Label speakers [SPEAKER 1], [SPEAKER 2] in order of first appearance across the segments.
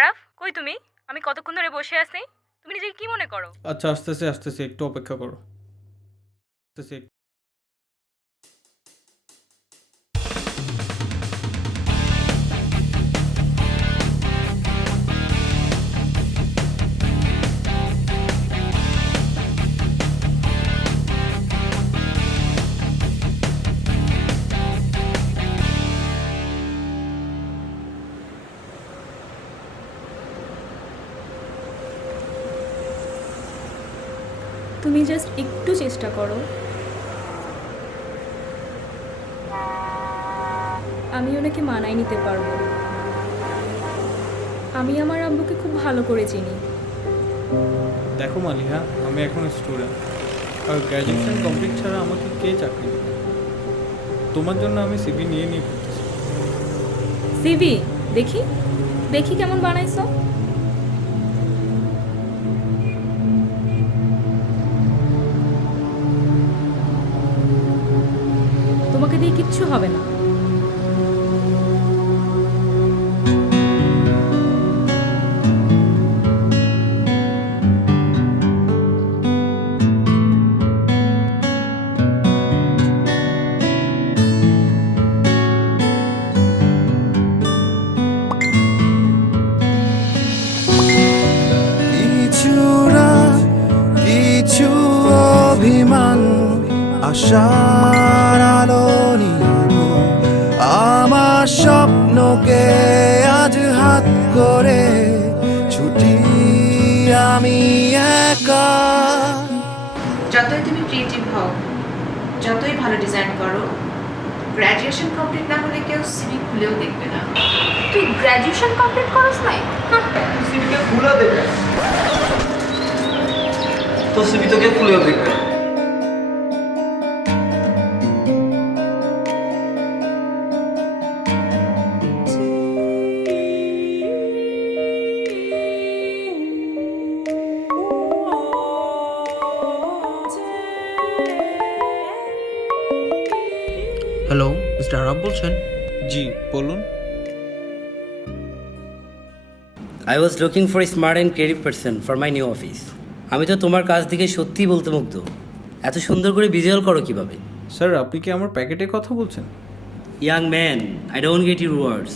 [SPEAKER 1] আরাফ কই তুমি? আমি কতক্ষণ ধরে বসে আছি? তুমি নিজেকে কি মনে করো?
[SPEAKER 2] আচ্ছা আসতেছে আসতেছে, একটু অপেক্ষা করো। আসতেছে।
[SPEAKER 3] তুমি জাস্ট একটু চেষ্টা করো। আমি ওনাকে মানায় নিতে পারব। আমি আমার আব্বুকে খুব ভালো করে চিনি।
[SPEAKER 2] দেখো মালিহা আমি এখন স্টুডেন্ট আর গ্র্যাজুয়েশন কমপ্লিট ছাড়া আমাকে কে চাকরি দেবে? তোমার জন্য আমি সিভি নিয়ে নিয়ে ঘুরতেছি।
[SPEAKER 3] সিভি দেখি। দেখি কেমন বানাইছো। তোমাকে দিয়ে কিচ্ছু হবে না।
[SPEAKER 4] কিছু রাত কিছু অভিমান আশার আমার স্বপ্নকে আজ হাত করে ছুটি আমি একা।
[SPEAKER 5] যতই তুমি ক্রিয়েটিভ হও যতই ভালো ডিজাইন করো গ্র্যাজুয়েশন কমপ্লিট না হলে কেউ সিভি খুলেও দেখবে না।
[SPEAKER 6] তুই গ্র্যাজুয়েশন কমপ্লিট করস নাই?
[SPEAKER 7] সিভিকে খুলে দেবে তো সিভি তোকে খুলেও দেখবে?
[SPEAKER 8] হ্যালো মিস্টার আরব বলছেন।
[SPEAKER 2] জি বলুন।
[SPEAKER 8] I was looking for smart and creative person for my new office আমি তো তোমার কাজ দিকে সত্যিই বলতে মুগ্ধ। এত সুন্দর করে ভিজুয়াল করো কীভাবে?
[SPEAKER 2] স্যার আপনি কি আমার প্যাকেটের কথা বলছেন?
[SPEAKER 8] Young man I don't get your words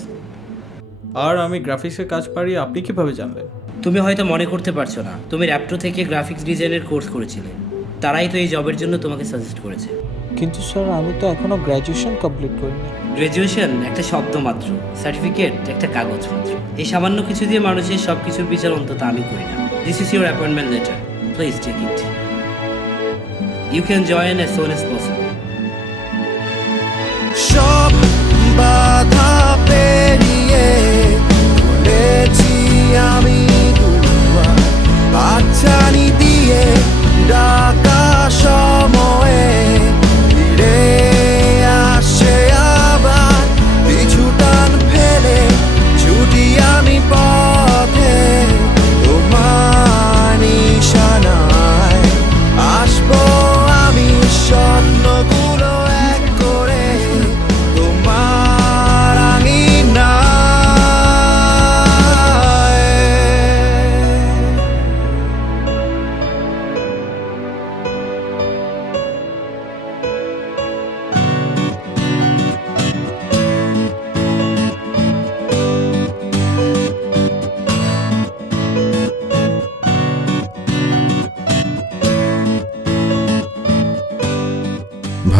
[SPEAKER 2] আর আমি গ্রাফিক্সের কাজ পারি আপনি কীভাবে জানলেন?
[SPEAKER 8] তুমি হয়তো মনে করতে পারছ না তুমি র্যাপটো থেকে গ্রাফিক্স ডিজাইনের কোর্স করেছিলে। তারাই তো এই জবের জন্য তোমাকে সাজেস্ট করেছে।
[SPEAKER 9] কিন্তু স্যার আমি তো এখনও গ্র্যাজুয়েশন কমপ্লিট করিনি।
[SPEAKER 8] গ্র্যাজুয়েশন একটা শব্দ মাত্র সার্টিফিকেট একটা কাগজ মাত্র। এই সামান্য কিছু দিয়ে মানুষের সব কিছুর বিচার অন্তত আমি করি না। This is your appointment letter please take it you can join as soon as possible
[SPEAKER 4] সব বাধা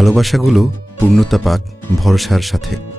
[SPEAKER 10] ভালোবাসাগুলো পূর্ণতা পাক ভরসার সাথে।